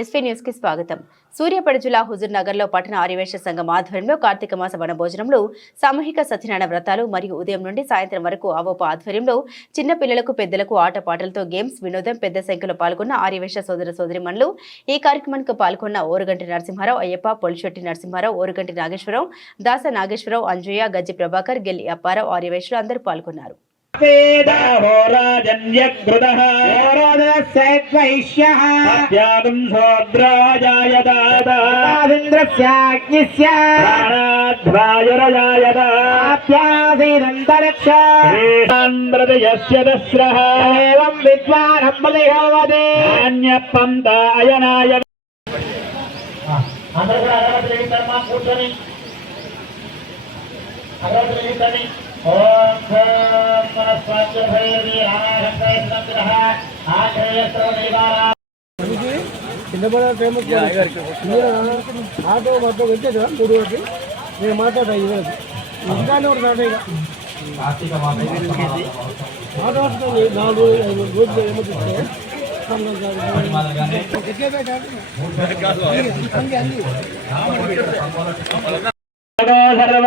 SP న్యూస్కి స్వాగతం. సూర్యాపేట జిల్లా హుజూర్ నగర్లో పట్టణ ఆర్యవేశ సంఘం ఆధ్వర్యంలో కార్తీక మాస వనభోజనంలో సామూహిక సత్యనారాయణ వ్రతాలు మరియు ఉదయం నుండి సాయంత్రం వరకు అవోప ఆధ్వర్యంలో చిన్న పిల్లలకు పెద్దలకు ఆటపాటలతో గేమ్స్ వినోదం పెద్ద సంఖ్యలో పాల్గొన్న ఆర్యవేశ సోదర సోదరిమణులు ఈ కార్యక్రమానికి పాల్గొన్న ఓరుగంటి నరసింహారావు అయ్యప్ప పొలిశెట్టి నరసింహారావు ఓరుగంటి నాగేశ్వరరావు దాస నాగేశ్వరరావు అంజయ్య గజ్జి ప్రభాకర్ గెల్లి అప్పారావు ఆర్యవేశులు అందరూ పాల్గొన్నారు. రాజన్యకృతః రాజస్యైష్యః అత్యాగం సోద్రాజాయత ఇంద్రస్యాగ్నిస్య ప్రాణాద్వాయురజాయత ఆప్యాసీనంతరిక్ష ేషాంద్రదయస్య దస్రః ఏవం విద్వానం బలిహవదే అన్యపంతాయనాయ ఆశ్రయస్త్ర ఫేమస్ ఆటో మొత్తం వచ్చేదా మూడు వరకు నేను మాట్లాడా ఇవ్వదు ఇంకానే ఉంటాను ఇక ఆటో వస్తుంది నాలుగు ఐదు రోజులు ఏమో చూస్తే సర్వ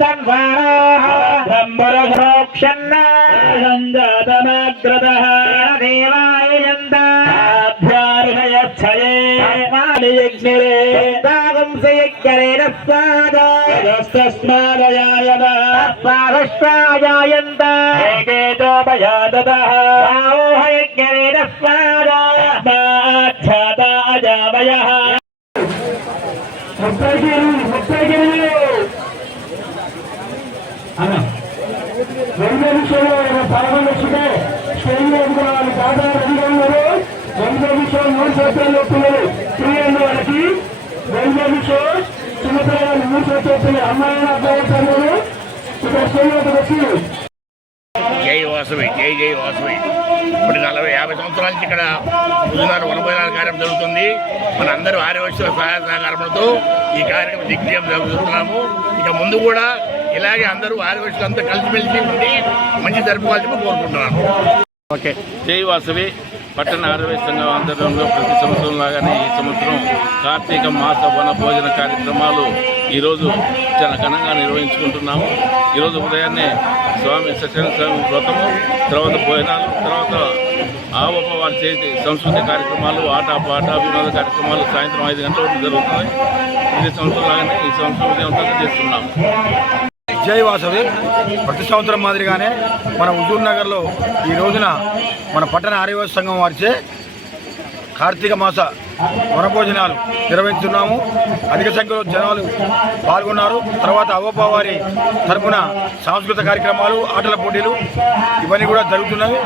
तन्वाराः ब्रह्मरघोक्षन्न सञ्जातमाग्रतः देवायजन्त आध्यार्हयच्छये मानियज्ञिरे दागंसयज्ञरेण स्वादा तस्मादयायत स्वादुष्टाजायन्त एकेतोपयाततः दावोहयज्ञरेण स्वादा రెండు విషయంలో పాల్గొనొచ్చుంటే స్టేజ్ వాళ్ళు బాగా రెడీగా ఉన్నారు. రెండు విషయం మూడు సంవత్సరాలు పిల్లలు ప్రియండి వాళ్ళకి రెండు విషయం చిన్నపిల్లలు మూడు సంవత్సరాల పిల్లలు అమ్మాయి అబ్బాయి ఇక్కడ స్టేజ్ వచ్చి వాసవి జై జై వాసవి ఇప్పుడు నలభై యాభై సంవత్సరాల నుంచి ఇక్కడ పుజనాలు వనభోజనాల కార్యక్రమం జరుగుతుంది. మన అందరూ ఆర్యవశ్యుల సహాయ సహకారములతో ఈ కార్యక్రమం దిగ్విజయం జరుగుతున్నాము ఇక ముందు కూడా ఇలాగే అందరూ ఆర్యవశ్యులంతా కలిసిమెలిసి ఉండి మంచి జరుపుకోవాల్సి కోరుకుంటున్నాను. ఓకే. జై వాసవి. పట్టణ ఆరోగ్య సంఘం ఆధ్వర్యంలో ప్రతి సంవత్సరం లాగానే ఈ సంవత్సరం కార్తీక మాస వన భోజన కార్యక్రమాలు ఈరోజు చాలా ఘనంగా నిర్వహించుకుంటున్నాము. ఈరోజు ఉదయాన్నే స్వామి సత్యనారాయణ స్వామి వ్రతము తర్వాత భోజనాలు తర్వాత ఆవప వారి చేతి సంస్కృతి కార్యక్రమాలు ఆట పాట వినోద కార్యక్రమాలు సాయంత్రం ఐదు గంటల వరకు జరుగుతున్నాయి. ఇది సంవత్సరం లాగానే ఈ సంవత్సరం ఉదయం చేస్తున్నాము. జై వాసవి. ప్రతి సంవత్సరం మాదిరిగానే మన హుజూర్ నగర్లో ఈ రోజున మన పట్టణ ఆర్యవాస సంఘం వారిచే కార్తీక మాస వనభోజనాలు నిర్వహిస్తున్నాము అధిక సంఖ్యలో జనాలు పాల్గొన్నారు. తర్వాత అవోపా వారి తరఫున సాంస్కృతిక కార్యక్రమాలు ఆటల పోటీలు ఇవన్నీ కూడా జరుగుతున్నవి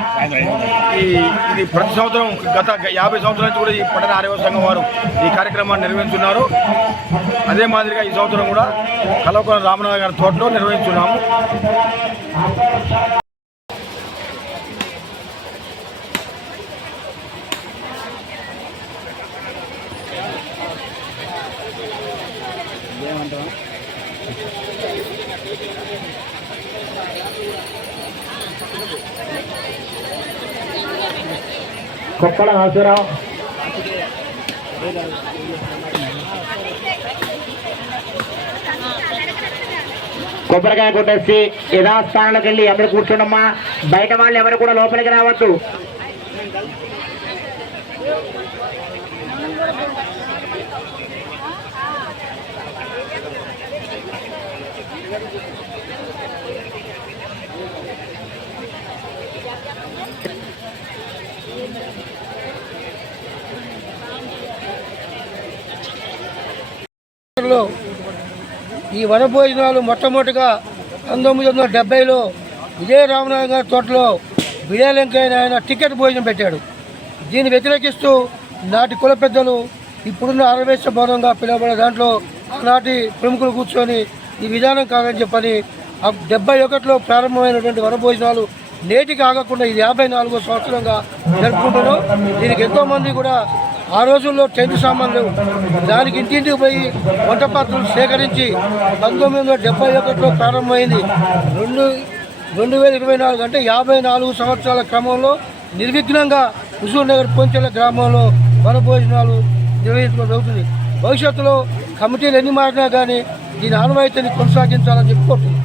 ఈ ఇది ప్రతి సంవత్సరం గత యాభై సంవత్సరాల నుంచి కూడా ఈ పట్టణ ఆరోగ్య సంఘం వారు ఈ కార్యక్రమాన్ని నిర్వహిస్తున్నారు అదే మాదిరిగా ఈ సంవత్సరం కూడా కలవకుల రామనాథ్ గారి తోటలో నిర్వహిస్తున్నాము కొప్పల నరసింహరావు కొబ్బరికాయ కొట్టేసి యథాస్థానంలోకి వెళ్ళి ఎవరు కూర్చోండమ్మా. బయట వాళ్ళు ఎవరు కూడా లోపలికి రావద్దు. ఈ వనభోజనాలు మొట్టమొదటిగా పంతొమ్మిది వందల డెబ్బైలో విజయ రామనాథ్ గారి తోటలో విజయలంకైన ఆయన టికెట్ భోజనం పెట్టాడు. దీన్ని వ్యతిరేకిస్తూ నాటి కుల పెద్దలు ఇప్పుడున్న ఆరవేశ భవనంగా పిలువబడే దాంట్లో ఆనాటి ప్రముఖులు కూర్చొని ఈ విధానం కాదని చెప్పని డెబ్బై ఒకటిలో ప్రారంభమైనటువంటి వనభోజనాలు నేటికి ఆగకుండా ఇది యాభై నాలుగో సంవత్సరంగా జరుపుకుంటున్నాం. దీనికి ఎంతోమంది కూడా ఆ రోజుల్లో టెంట్ సామాన్లు దానికి ఇంటింటికి పోయి వంట పాత్రలు సేకరించి పంతొమ్మిది వందల డెబ్బై ఒకటిలో ప్రారంభమైంది. రెండు రెండు వేల ఇరవై నాలుగు అంటే యాభై నాలుగు సంవత్సరాల క్రమంలో నిర్విఘ్నంగా హుజూర్ నగర్ పొంచెల గ్రామంలో వనభోజనాలు నిర్వహించడం జరుగుతుంది. భవిష్యత్తులో కమిటీలు ఎన్ని మారినా కానీ దీని ఆనవాయితీని కొనసాగించాలని చెప్పుకుంటున్నాను